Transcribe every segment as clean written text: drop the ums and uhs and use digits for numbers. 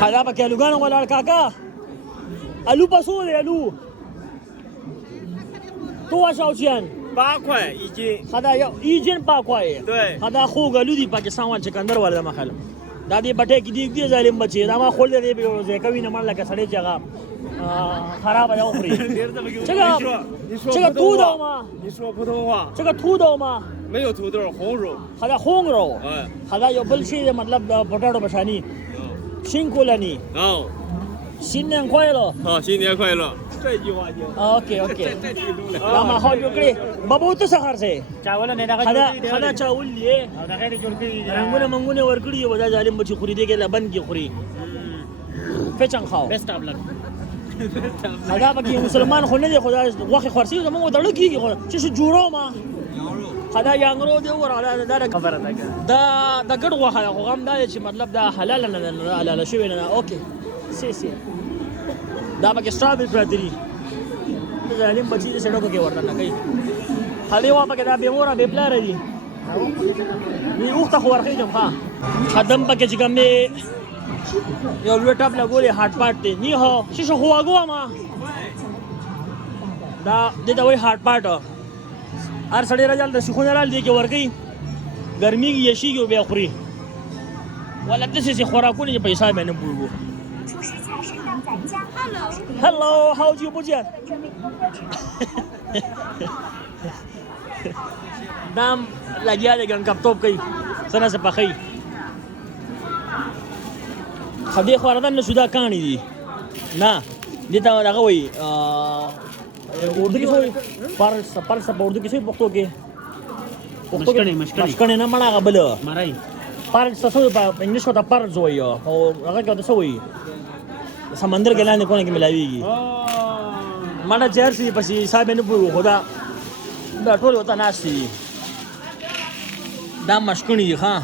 هذا پکې الوګانو ولاړ کاکا الو پسو دی الو多少钱8块一斤。هذا一斤8块对هذا خوږ الو دی پاکستان وال چکندر والا مخاله دا دې بټې کې دی ظالم بچي دا ما خول دی به ځکه وینم لکه سړی چې هغه خراب ده خوري 这个土豆吗？你说普通话。这个土豆吗？没有土豆，红肉。هذا红肉。哎。هذا یو بل شی مطلب د پټاټو بشانی辛苦了你哦。新年快乐。好，新年快乐。这句话就。اوكي اوكي. دا ما هو جوړ کړی بابو ته سحر سه چاول نه دغه هذا چاول دی او دغه جوړ کړی رنگونه منګونه ور کړی و دا ظالم بچی خوري دی کې لبن کې خوري فچن خاو بیسټ اف لک هذا پکې مسلمان خو نه دی خدا واخې خورسي زموږ دړو کېږي خو چې جوړو ما هذا یانګرو دی ور دا خبره ده دا ګډ غوخه خو هم دا چې مطلب دا حلال نه حلال شوی نه اوکي سي دا پکې سترابري پراتري ظالم بچی دې سړو کې ورته نه کوي هلي وا پکې دا به مورا به پلار دي ني وخت خو ورخې جم ها خدم پکې چې کوم یو لوټ اپ لګولې هارت پارت دی ني هو شي شو هواګو ما دا دې دا وای هارت پارت هر سړی راځل د شخونه رال دی کې ورګي ګرمي کې یشي کې به خوري ولا د څه خوراکونه په حساب باندې پوهو Hello， 好久不见。نام لګیا دی ګن کپ توپ کوي سره څه پخې خدای خو راځن نشو دا کانی دي نه دې ته هغه وایي اردو کې وایي پارس په اردو کې څه پښتو کې مشکڼې نه مړه غبل مړای پارس څه په انګلیش وته پارس وایي او هغه کې څه وایي سمندر کې لاندې کونه کې ملاويږي مانا چیرسي پسې صاحب نه پوهو خدا دا ټول وته ناشتي دا مشکونی دي ها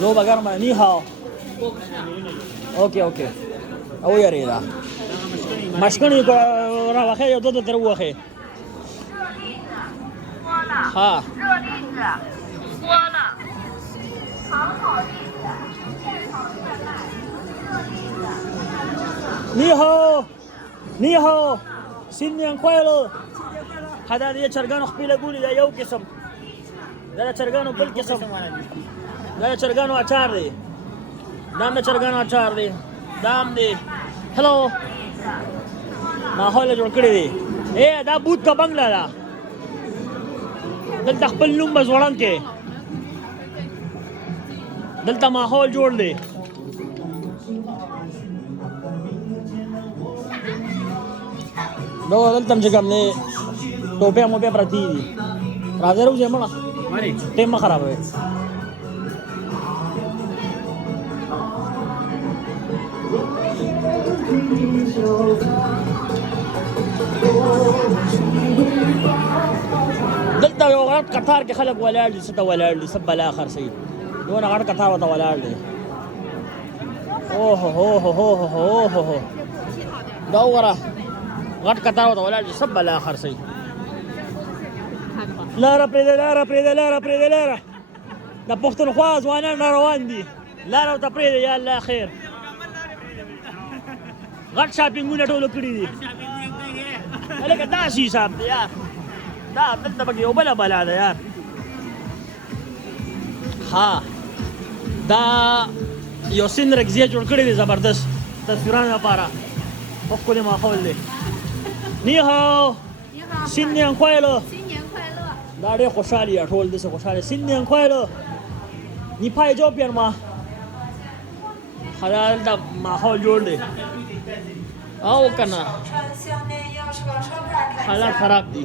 زه بګر ما ني هاو اوکي اوکي او یاري دا مشکونی را واخه یو دوه تر واخه ها你好，你好，新年快乐！هذا د چرګانو خپل ګولې دا یو قسم دا چرګانو بل قسم دا چرګانو اچار دی دا د چرګانو اچار دی دا هم دی هلو ماحول جوړ کړی دی اے دا بوت کا بنگلا دا دلته خپل نوم بس وړاند کې دلته ماحول جوړ دی نو دلته چې کوم نه ټوپه مو به پرتی دي راځه روزه مړه مری ټیم خراب وي دلته یو غلط قطار کې خلک ولاړ دي ست ولاړ دي سب بل اخر سي دونه غلط قطار وته ولاړ دي اوه هو هو هو هو دا وره غټ قطار وته ولاړ دي سب بل اخر سي لاره پرې لاره د پښتونخوا ځوانان روان دي لاره ته پرې یا الله خیر غټ شاپینګونه ټول کړی دي الګا دا شي صاحب دی یار دا دلته پکې یو بل ده یار ها دا یو سین رګزیه جوړ کړی دی زبردست تصویرانو لپاره په خپل ماحول دی نی هاو新年快乐دا ډېر خوشحالي یا ټول داسې خوشحاله新年快乐你拍照片吗هذا د ماحول جوړ دی او کنه حالات خراب دي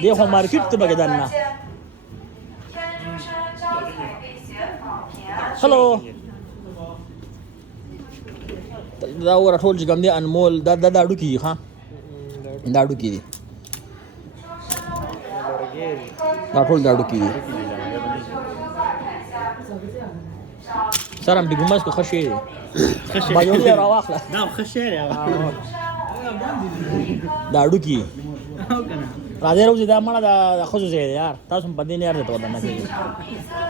دی خو مارکیټ ته بګدان نه هلو دا ور ټول چې کوم دي انمول دا اډو کی ها دا اډو کی دي دا ټول دا اډو کی دي سره به ګماس کو خشه ما یو دی راواخله دا خشه دا اډو کی راځي روزي دا مړه دا خصوصي یار تاسو په دې نه یار ته ودانه کوي